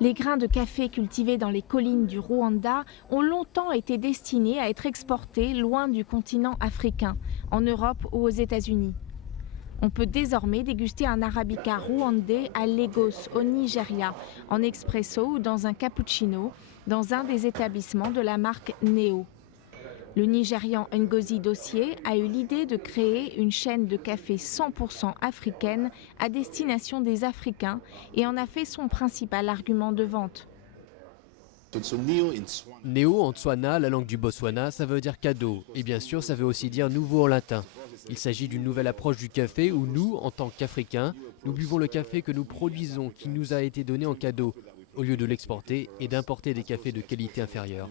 Les grains de café cultivés dans les collines du Rwanda ont longtemps été destinés à être exportés loin du continent africain, en Europe ou aux États-Unis. On peut désormais déguster un arabica rwandais à Lagos, au Nigeria, en expresso ou dans un cappuccino, dans un des établissements de la marque Neo. Le Nigérian Ngozi Dossier a eu l'idée de créer une chaîne de café 100% africaine à destination des Africains et en a fait son principal argument de vente. Néo en Tswana, la langue du Botswana, ça veut dire cadeau. Et bien sûr, ça veut aussi dire nouveau en latin. Il s'agit d'une nouvelle approche du café où nous, en tant qu'Africains, nous buvons le café que nous produisons, qui nous a été donné en cadeau, au lieu de l'exporter et d'importer des cafés de qualité inférieure.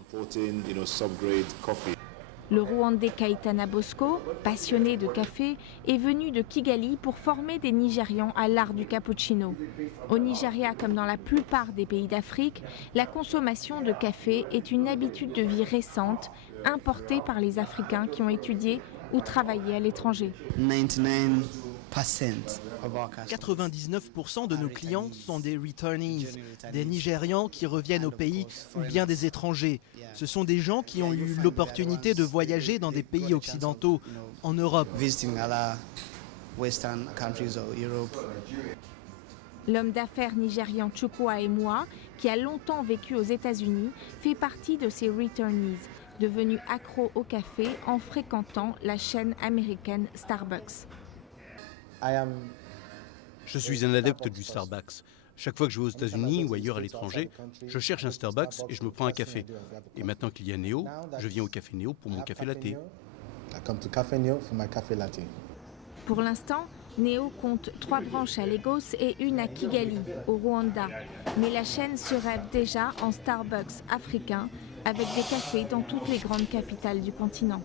Le Rwandais Kaitana Bosco, passionné de café, est venu de Kigali pour former des Nigérians à l'art du cappuccino. Au Nigeria, comme dans la plupart des pays d'Afrique, la consommation de café est une habitude de vie récente, importée par les Africains qui ont étudié ou travaillé à l'étranger. 99% de nos clients sont des returnees, des Nigérians qui reviennent au pays ou bien des étrangers. Ce sont des gens qui ont eu l'opportunité de voyager dans des pays occidentaux, en Europe. L'homme d'affaires nigérian Chukwu Emwa, qui a longtemps vécu aux États-Unis, fait partie de ces returnees, devenus accros au café en fréquentant la chaîne américaine Starbucks. Je suis un adepte du Starbucks. Chaque fois que je vais aux États-Unis ou ailleurs à l'étranger, je cherche un Starbucks et je me prends un café. Et maintenant qu'il y a Neo, je viens au café Neo pour mon café latte. Pour l'instant, Neo compte 3 branches à Lagos et une à Kigali, au Rwanda. Mais la chaîne se rêve déjà en Starbucks africain, avec des cafés dans toutes les grandes capitales du continent.